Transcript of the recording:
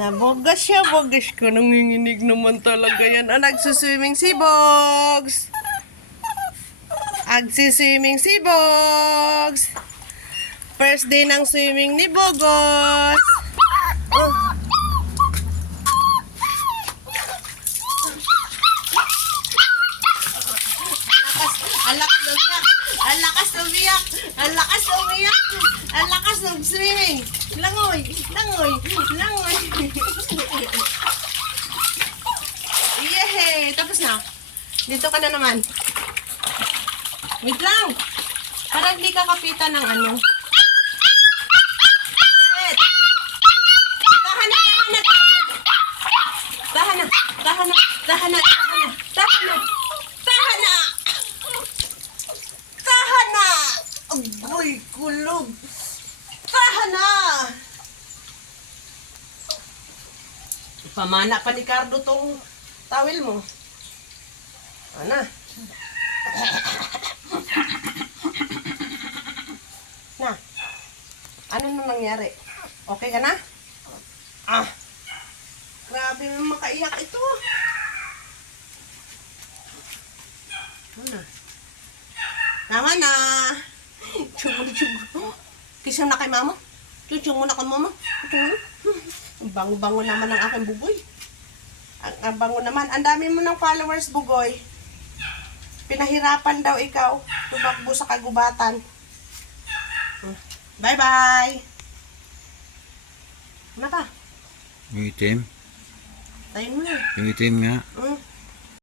Nabogas siya, bogas ko. Nanginginig naman talaga yan. Ah, nagsuswimming si Bogs. Agsiswimming si Bogs. First day ng swimming ni Bogos. Oh. Ang lakas umiyak. Ang lakas umiyak. Ang lakas umiyak. Ang lakas ng swimming. Langoy. Langoy. Langoy. Yehey! Tapos na. Dito ka na naman. Wait lang. Para hindi ka kapitan ng ano. Wait. Tahan na, tahan na, tahan na. Tahan na, tahan na, tahan na, tahan na, tahan na. Tahan na. Tahan na. Agoy, kulog. Tahan na. Pamana pa ni Cardo tong tawel mo. Ano? Na. Ano na nangyari? Okay ka na? Ah. Grabe naman makaiyak ito. Ano? Tama na. Chugo. Kisang na kay mama? Chuchung mo na kay mama? Ang bango-bango naman ang aking bugoy. Ang bango naman. Ang dami mo ng followers, bugoy. Pinahirapan daw ikaw. Tumakbo sa kagubatan. Bye-bye. Ano pa? Yung itim. Tayo mo na. Yung itim nga.